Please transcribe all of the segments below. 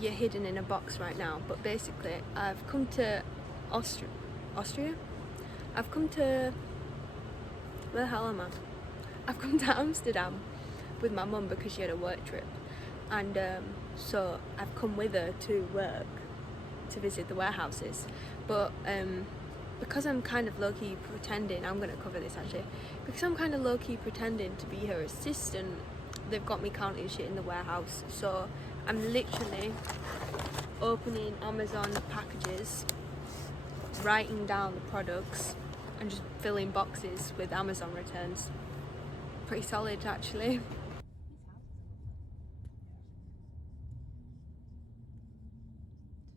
you're hidden in a box right now, but basically I've come to Austria? I've come to... where the hell am I? I've come to Amsterdam with my mum because she had a work trip, and so I've come with her to work to visit the warehouses, but because I'm kind of low-key pretending, I'm going to cover this actually, because I'm kind of low-key pretending to be her assistant, they've got me counting shit in the warehouse. So I'm literally opening Amazon packages, writing down the products, and just filling boxes with Amazon returns. Pretty solid actually.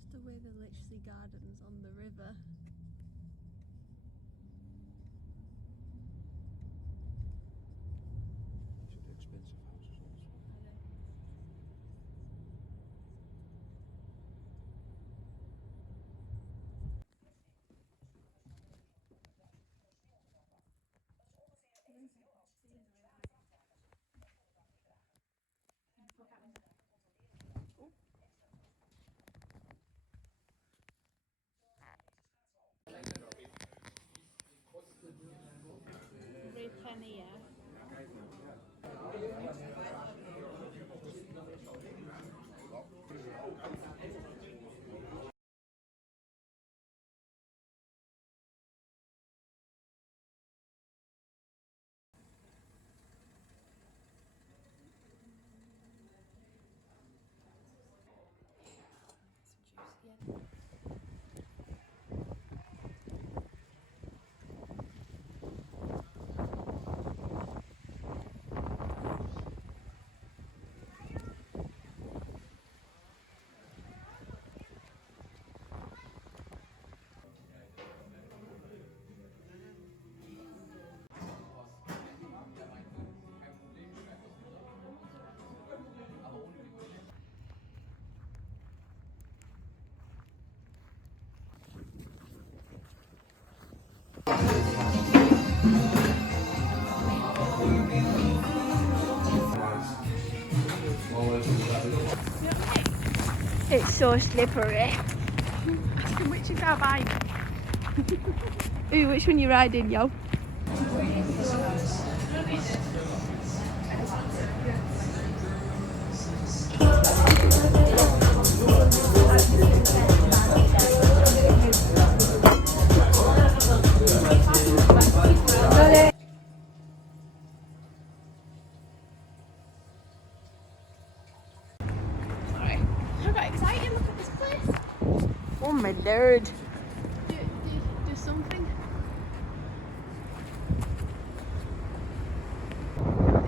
Just the way they're literally gardens on the river. Expensive houses also. It's so slippery. Asking which is our bike. Ooh, which one you riding, yo? How exciting, look at this place. Oh my lord. Do something.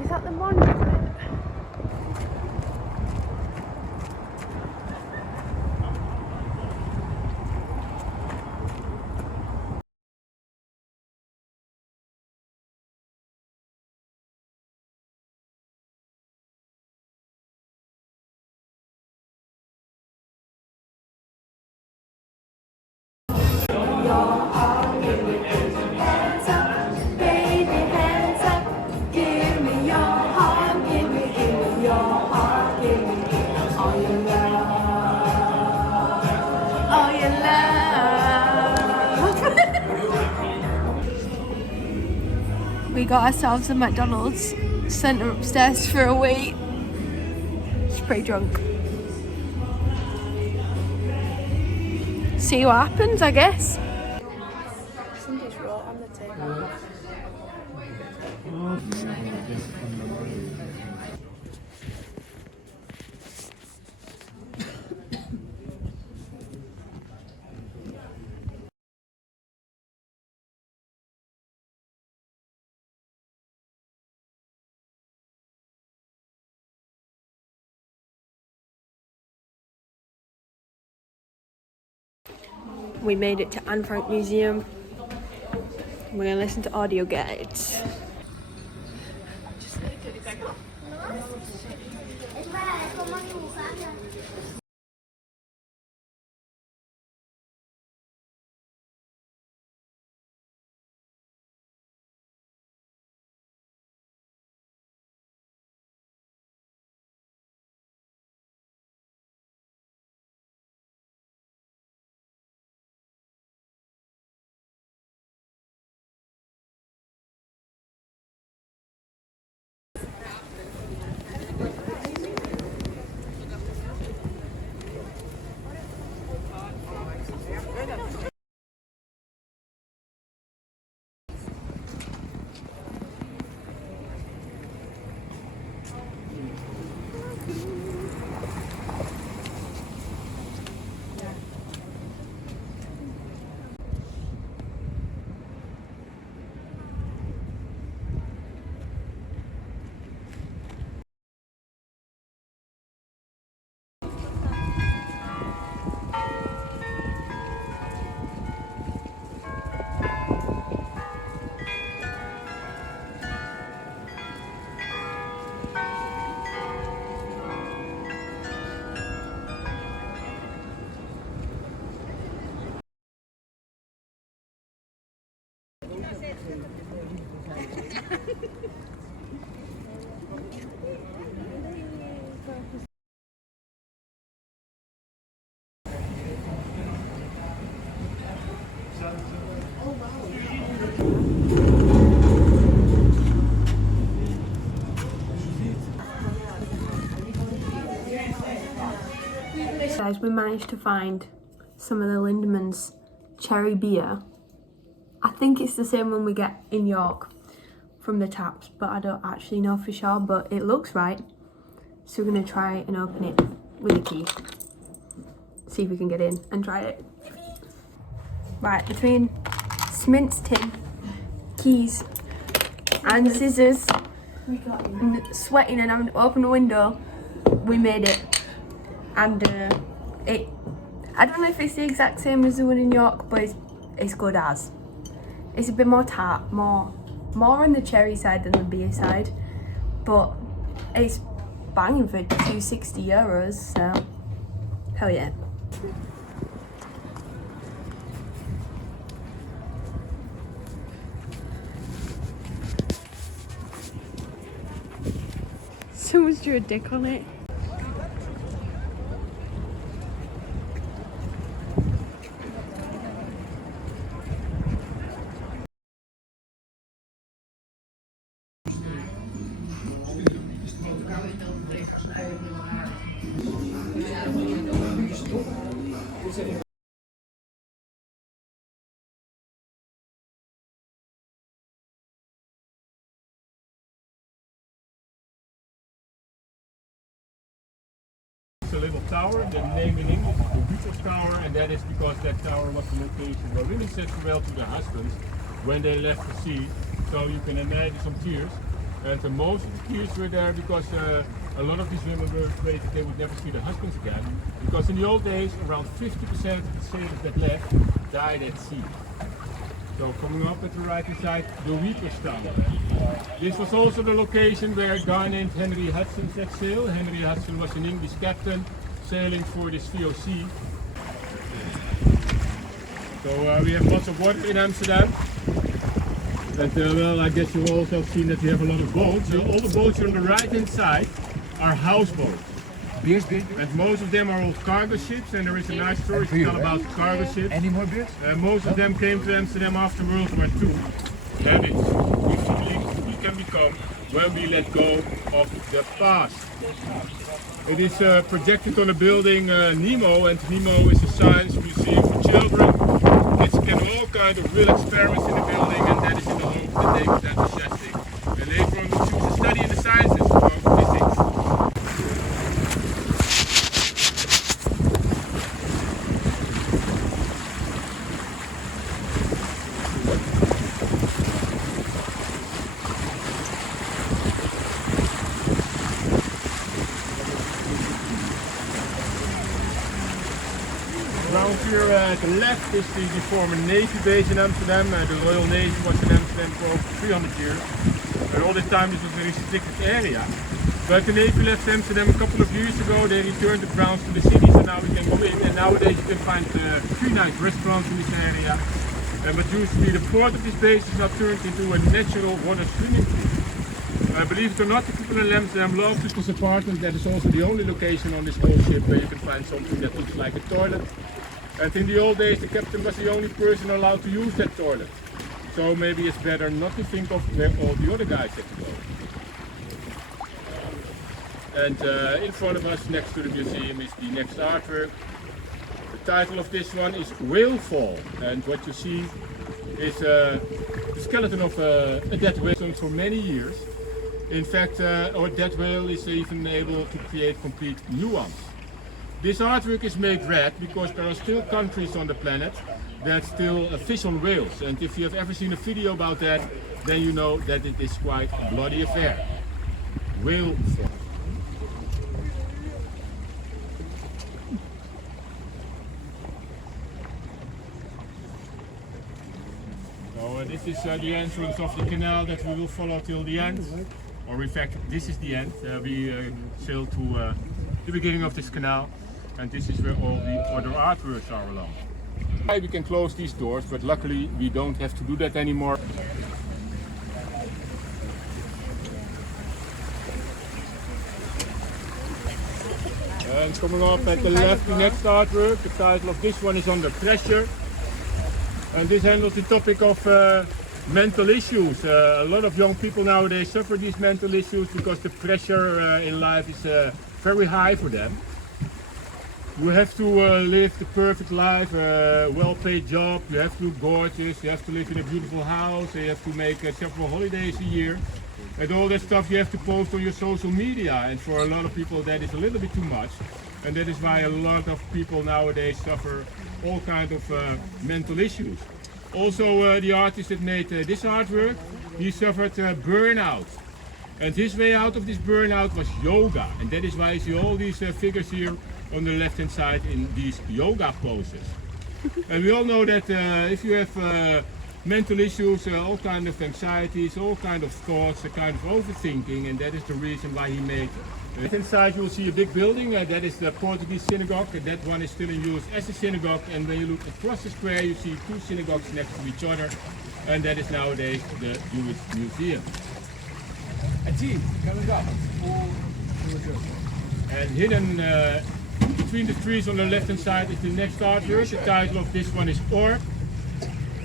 Is that the monument? We got ourselves a McDonald's, sent her upstairs for a wait. She's pretty drunk. See what happens, I guess. Somebody's wrote on the table. We made it to Anne Frank Museum. We're gonna listen to audio guides. Guys, we managed to find some of the Lindeman's cherry beer. I think it's the same one we get in York from the taps, but I don't actually know for sure, but it looks right. So we're gonna try and open it with a key. See if we can get in and try it. Right, between Smint's tin, keys and scissors, and sweating and having to open the window, we made it. And I don't know if it's the exact same as the one in York, but it's good as. It's a bit more tart, more on the cherry side than the beer side, but it's banging for €260, so hell yeah. Someone's drew a dick on it. A little tower, the name in English is the Beatles Tower, and that is because that tower was the location where women said farewell to their husbands when they left the sea. So you can imagine some tears. And most of the tears were there because a lot of these women were afraid that they would never see their husbands again. Because in the old days, around 50% of the sailors that left died at sea. So coming up at the right hand side, the Weepers Tower. This was also the location where a guy named Henry Hudson set sail. Henry Hudson was an English captain sailing for this VOC. So we have lots of water in Amsterdam. But well, I guess you've also seen that we have a lot of boats. So all the boats on the right hand side are houseboats. Beers, beer? And most of them are old cargo ships, and there is a nice story to tell about cargo ships. Any more beers? Most of them came to Amsterdam after World War II. And it's we can become when we let go of the past. It is projected on a building Nemo, and Nemo is a science museum for children. It's got all kinds of real experiments in the building, and that is in the hope that they get enthusiastic. And later on we choose a study in the sciences, for physics. Around here at the left is the former Navy base in Amsterdam. The Royal Navy was in Amsterdam for over 300 years. And all this time this was a very restricted area. But the Navy left Amsterdam a couple of years ago. They returned the grounds to the cities, and now we can go in. And nowadays you can find 3 nice restaurants in this area. But used to be the port of this base is now turned into a natural water swimming pool. Believe it or not, the people in Amsterdam love this apartment. That is also the only location on this whole ship where you can find something that looks like a toilet. And in the old days, the captain was the only person allowed to use that toilet. So maybe it's better not to think of where all the other guys had to go. And in front of us, next to the museum, is the next artwork. The title of this one is Whale Fall. And what you see is the skeleton of a dead whale for many years. In fact, our dead whale is even able to create complete nuance. This artwork is made red because there are still countries on the planet that still fish on whales. And if you have ever seen a video about that, then you know that it is quite a bloody affair. Whale fall. So this is the entrance of the canal that we will follow till the end. Or in fact, this is the end. We sail to the beginning of this canal. And this is where all the other artworks are along. We can close these doors, but luckily we don't have to do that anymore. And coming up at the left, the next artwork. The title of this one is Under Pressure. And this handles the topic of mental issues. A lot of young people nowadays suffer these mental issues because the pressure in life is very high for them. You have to live the perfect life, a well-paid job, you have to look gorgeous, you have to live in a beautiful house, you have to make several holidays a year. And all that stuff you have to post on your social media, and for a lot of people that is a little bit too much. And that is why a lot of people nowadays suffer all kinds of mental issues. Also the artist that made this artwork, he suffered burnout. And his way out of this burnout was yoga, and that is why you see all these figures here on the left hand side in these yoga poses. And we all know that if you have mental issues, all kinds of anxieties, all kinds of thoughts, a kind of overthinking, and that is the reason why he made. Right inside you will see a big building, that is the Portuguese synagogue, and that one is still in use as a synagogue. And when you look across the square you see two synagogues next to each other, and that is nowadays the Jewish Museum. And hidden between the trees on the left hand side is the next artwork. The title of this one is Orb.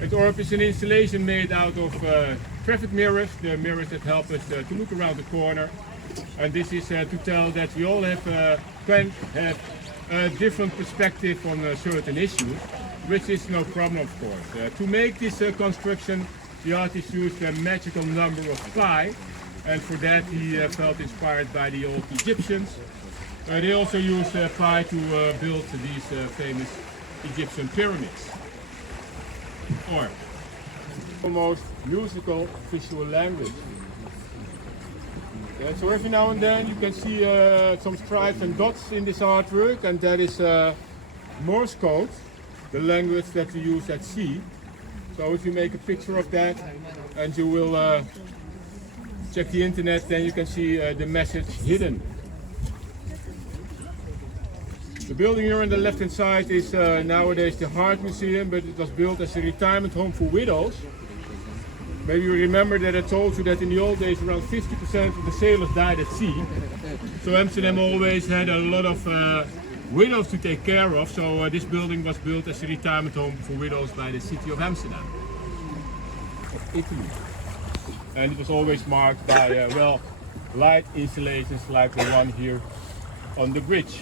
And Orb is an installation made out of traffic mirrors, the mirrors that help us to look around the corner. And this is to tell that we all can have a different perspective on certain issues, which is no problem, of course. To make this construction, the artist used a magical number of pi, and for that he felt inspired by the old Egyptians. They also used pi to build these famous Egyptian pyramids. Or almost musical visual language. So every now and then you can see some stripes and dots in this artwork, and that is Morse code, the language that we use at sea. So if you make a picture of that and you will check the internet, then you can see the message hidden. The building here on the left hand side is nowadays the Heart Museum, but it was built as a retirement home for widows. Maybe you remember that I told you that in the old days around 50% of the sailors died at sea. So Amsterdam always had a lot of widows to take care of, so this building was built as a retirement home for widows by the city of Amsterdam, of Italy. And it was always marked by light installations like the one here on the bridge.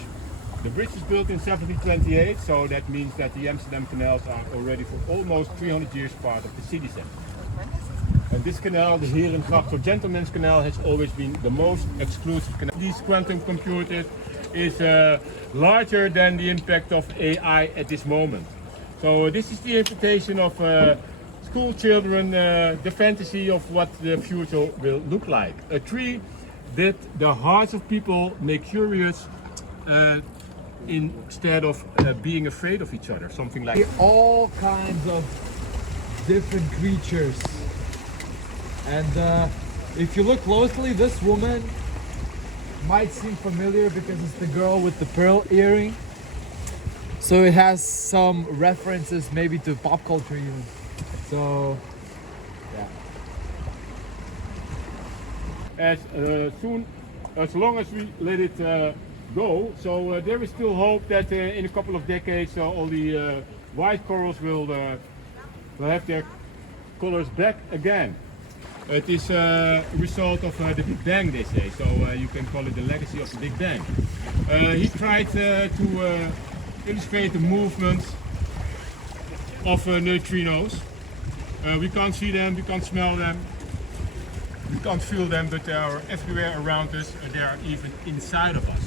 The bridge is built in 1728, so that means that the Amsterdam canals are already for almost 300 years part of the city center. And this canal, the Herengracht or Gentleman's Canal, has always been the most exclusive canal. These quantum computers is larger than the impact of AI at this moment. So this is the invitation of school children, the fantasy of what the future will look like. A tree that the hearts of people make curious instead of being afraid of each other, something like all kinds of different creatures. And if you look closely, this woman might seem familiar because it's the girl with the pearl earring. So it has some references maybe to pop culture even. So yeah. As long as we let it go, so there is still hope that in a couple of decades all the white corals will have their colors back again. It is a result of the Big Bang, they say, so you can call it the legacy of the Big Bang. He tried to illustrate the movement of neutrinos. We can't see them, we can't smell them, we can't feel them, but they are everywhere around us, and they are even inside of us.